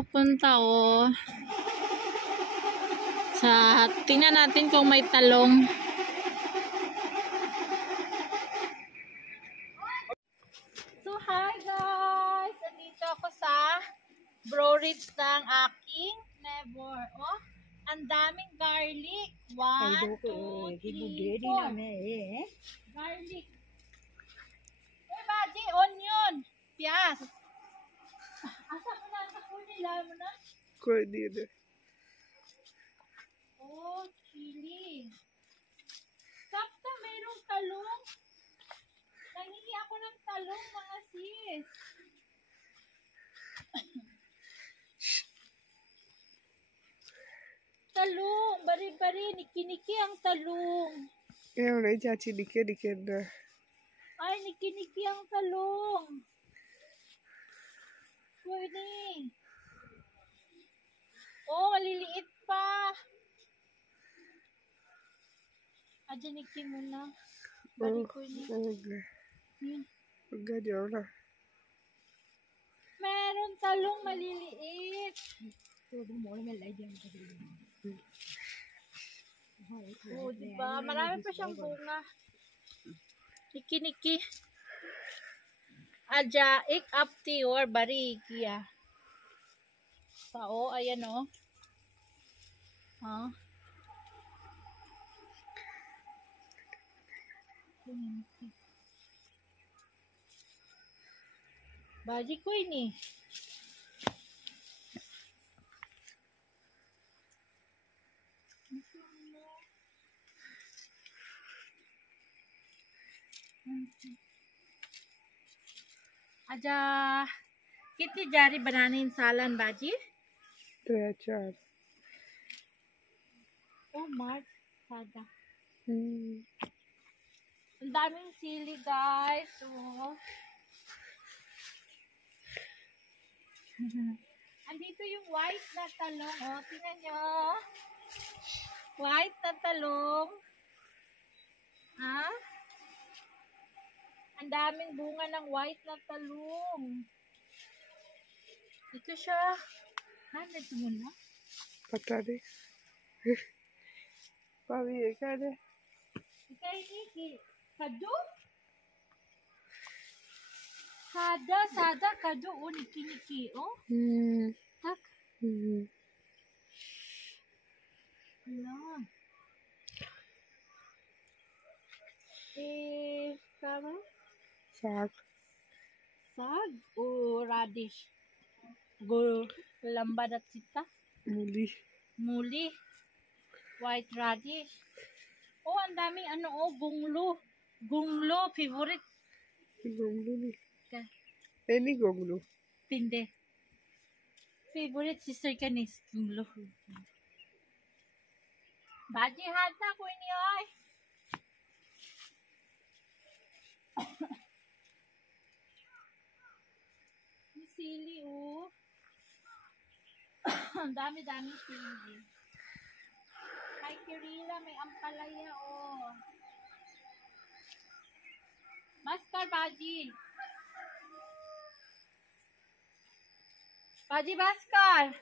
pupunta tingnan natin kung may talong. So hi guys, andito ako sa Broridge ng aking neighbor. Ang daming garlic. 1, 2, 3, 4. Garlic. Baji, onion. Piyas. Asa mo na? Nila mo na? Kuya. Chili. Sakta, mayroong talong. Nangingi ako ng talong, mga sis. Talong, bari-bari, niki-niki ang talong. Wala chachi, dike na. Ay, niki-niki ang talong. Pwede. Maliliit pa. Niki muna. Bari ko ni. Meron talong maliliit. Diba? Marami pa siyang bunga. Niki-niki. Aja, ik apti or bari kiya. Ayan Baji ko ini. Aja, कितनी जारी बनाने इंसालन बाजी? 3 4. Mark, sada. Ang daming sili guys. Andito yung white na talong. Tingnan nyo. White na talong. Ang daming bunga ng white na talong. Ito siya. Nandito mo na? Patari. Pavi, kade. Ikaw kado? Sada kado. Niki-niki. Tak. Tama? Sag. Radish. Lambad at sita. Muli. White radish. Ang daming gunglo. Gunglo, favorite. Gunglo ni. Any gunglo. Tinde. Favorite sister ka ni gunglo. Baji hata ko ini ay. Sili ang dami-dami sili. Ay Kirila, may ampalaya Maskar Baji. Baji Baskar.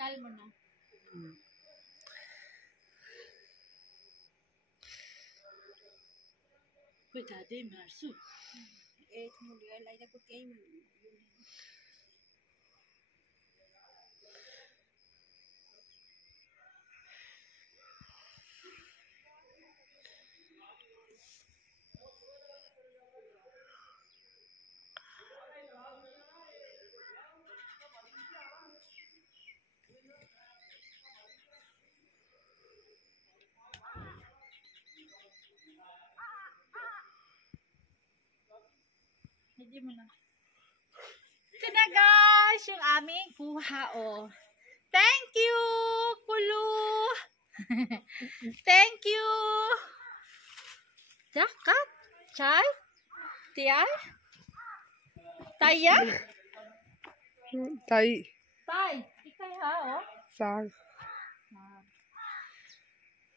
Kalmo na. Coitada, Março. Essa mulher lá ainda porque Hindi mo na. Ito na guys, yung aming kuha Thank you, Kulu. Thank you. Jakat, Chay, Tiay. Taya? Tay. Tay. Ikay ha, oh. Sag.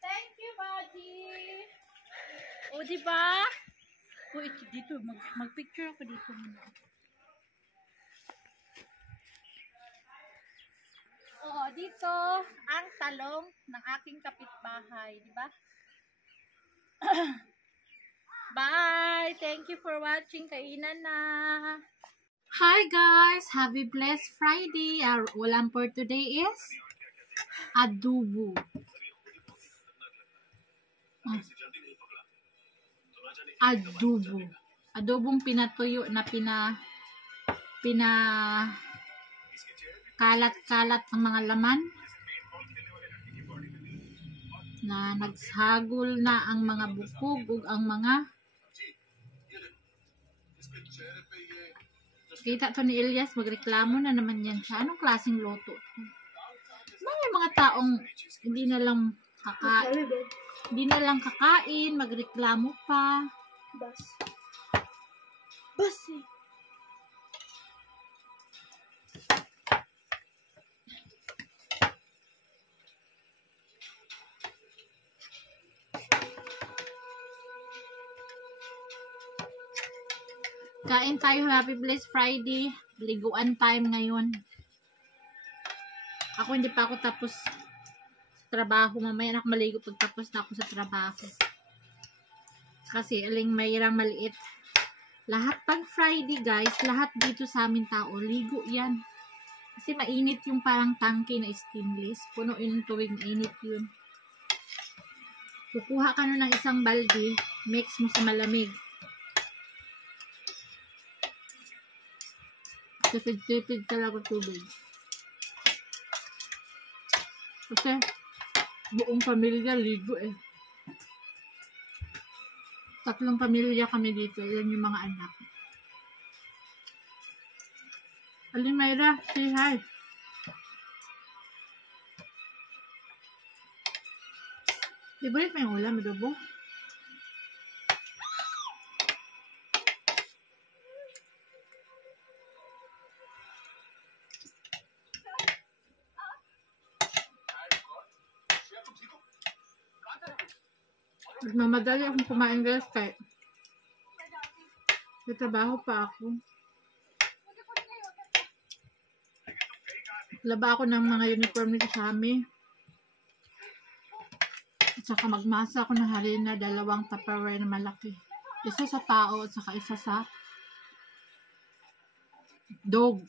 Thank you, buddy. O, diba? O, ito dito. Mag-picture ako dito muna. Oo, dito ang talong ng aking kapitbahay, di ba? Bye! Thank you for watching. Kainan na! Hi guys! Have a blessed Friday! Our ulam for today is adobo. Adobo. Adobong pinatuyo na kalat-kalat ng mga laman na nagsagol na ang mga bukog ug ang mga kita to ni Elias, magreklamo na naman yan siya. Anong klaseng loto? Mga taong hindi na lang kakain, magreklamo pa. Bas eh. Kain tayo, happy blessed Friday. Liguan time ngayon. Ako hindi pa ako tapos sa trabaho. Mamaya na ako maligo pagtapos na ako sa trabaho. Kasi aling mayroong maliit. Lahat pag Friday guys, lahat dito sa amin tao, ligo yan. Kasi mainit yung parang tangke na stainless. Puno yun tuwing mainit yun. Kukuha ka nun ng isang balde, mix mo sa malamig. Tipid-tipid talaga tubig. Kasi buong pamilya ligo eh. 3 pamilya kami dito. Yan yung mga anak. Aling Mayra, say hi. Favorite mo yung ulam, adobo? Nagmamadali akong kumain guys kaya may trabaho pa ako. Laba ako ng mga uniform nito sa amin. At saka magmasa ako ng harina, 2 Tupperware na malaki. Isa sa tao at saka isa sa dog.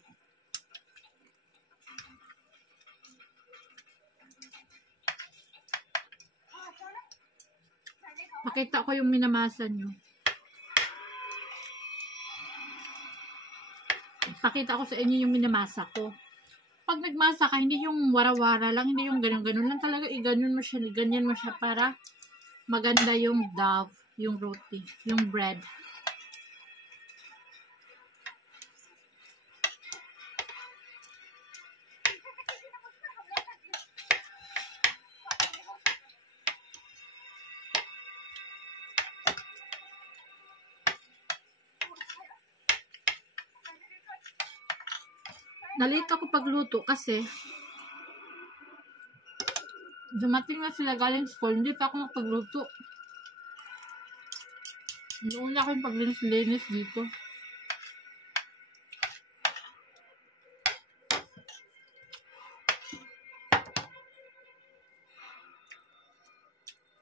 Pakita ko yung minamasa nyo. Pakita ko sa inyo yung minamasa ko. Pag nagmasa ka, hindi yung wara-wara lang, hindi yung ganun-ganun lang talaga. Ganyan mo siya para maganda yung dough, yung roti, yung bread. Nalito ako pagluto kasi dumating na sila galing school, hindi pa ako nakapagluto. Noon na ako yung paglinis-linis dito.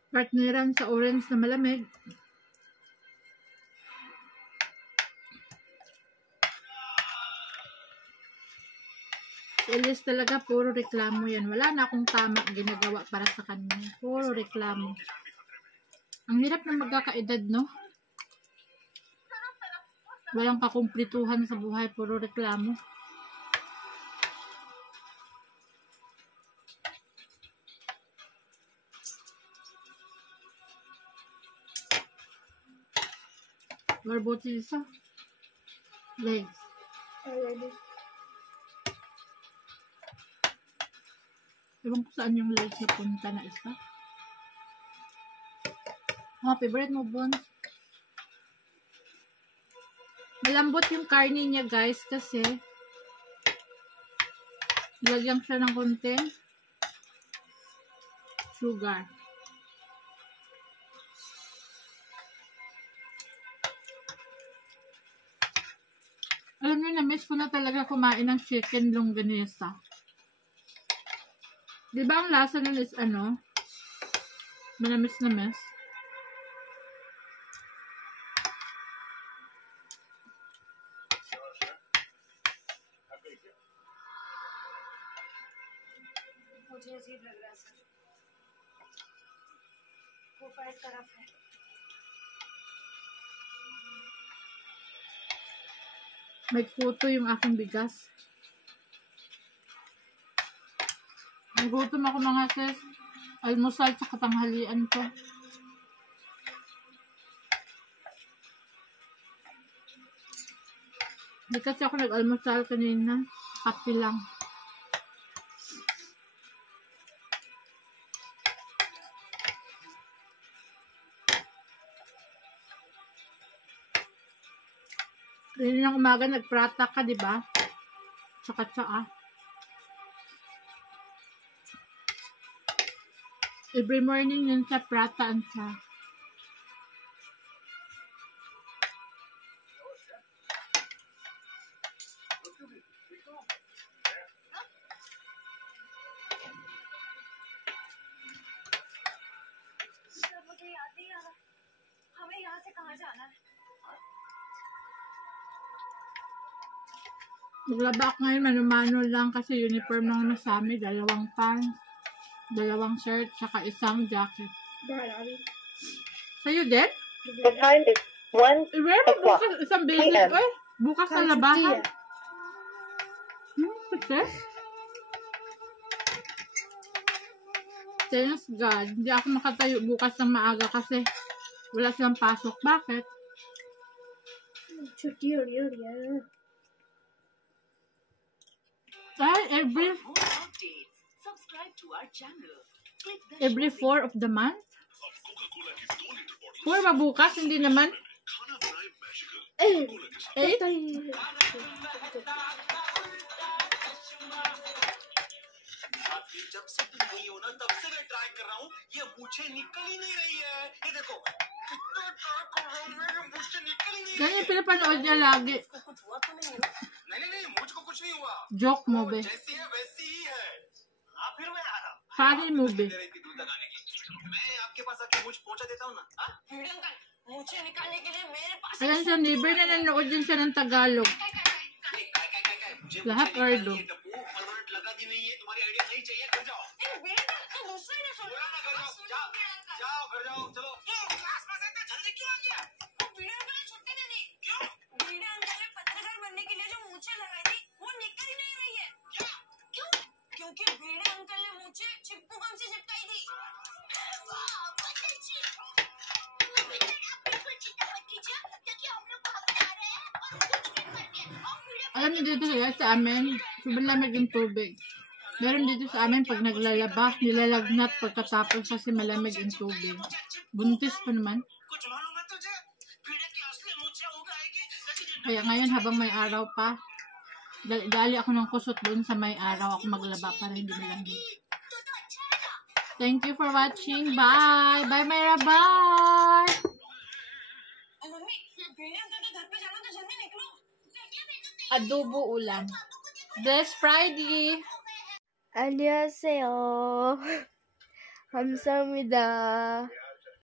Partneran sa orange na malamig. Elias talaga, puro reklamo yan. Wala na akong tama ginagawa para sa kanya. Puro reklamo. Ang hirap na magkakaedad, no? Walang kakumplituhan sa buhay, puro reklamo. Barbuti isa. Legs. Already. Ewan ko saan yung legs na punta na isa. Favorite mo, Bon? Malambot yung karne niya guys kasi lagyan siya ng konting sugar. Alam niyo, na-miss ko na talaga kumain ng chicken longganisa. Di ba ang lasa nun is ano? Manamis na miss. मुझे अजीब लग रहा है सर गुफा इस तरफ है May puto yung aking bigas. Nagutom ako mga sis. Almusal sa katanghalian ko. Hindi kasi ako nag-almusal kanina. Kape lang. Kanina ng umaga nagprata ka, di ba? Tsaka tsaa. Every morning yun sa prata and sa. Sir मुझे याद नहीं आ रहा हमें यहाँ से कहाँ जाना है Maglaba ako ngayon, mano-mano lang kasi uniform lang nasami. 2 pants, 2 shirt, saka isang jacket. Sa'yo din? The time is 1 Meron o'clock. bukas isang beses PM. ko eh. Bukas sa labahan. Kasi? Thanks God. Hindi ako makatayo bukas ng maaga kasi wala silang pasok. Bakit? छुट्टी हो रही है Ay, every 4 of the month? 4 ba bukas? Hindi naman. 8? जब से तुम नहीं हो ना तब से मैं ट्राई कर रहा हूँ ये मूछें निकल ही नहीं रही है ये देखो कितना ट्राई कर रहा हूँ मैं ये मूछें निकल ही नहीं Yan yung pinapanood niya lagi. कुछ हुआ तो नहीं मुझको कुछ नहीं हुआ Joke movie. जैसी है वैसी ही है हाँ फिर मैं आ रहा Funny movie. दे रही थी दूर तक आने की मैं आपके पास आके मूछ पहुंचा देता हूँ ना हाँ? मुझे निकालने के लिए मेरे पास Ayan siya, neighbor na nanood din siya ng Tagalog. मुझे Lahat मूछें निकालनी ordo. है, टप्पू परमानेंट लगा दी नहीं है तुम्हारी आइडिया नहीं चाहिए घर जाओ दूसरे ने सुना बोला ना घर जाओ जाओ घर जाओ चलो क्लास में से इतना जल्दी क्यों आ गया वीडियो अंकल ने छुट्टी दे दी क्यों वीडियो अंकल ने पत्रकार बनने के लिए जो मूछें लगाई थी वो निकल ही नहीं रही है क्या क्यों क्योंकि वीडियो अंकल ने मूछें चिपकू गम से चिपकाई थी वाह बहुत अच्छी आप बिल्कुल चिंता मत कीजिए क्योंकि हम लोग वहाँ पे आ रहे हैं और कुछ भी करके हम video Alam niyo dito sa amin, sobrang lamig yung tubig. Meron dito sa amin pag naglalaba, nilalagnat pagkatapos kasi malamig yung tubig. Buntis pa naman. कुछ मालूम है तुझे वीडियो की असली मूछें उगाएगी Kaya ngayon habang may araw pa, dali ako ng kusot doon sa may araw ako maglaba para hindi malamig. तो अच्छा है ना Thank you for watching. Bye! Bye, Myra! Bye! Mummy video uncle के घर पे जाना तो जल्दी निकलो Adobo ulam. Bless Friday! 안녕하세요. 감사합니다.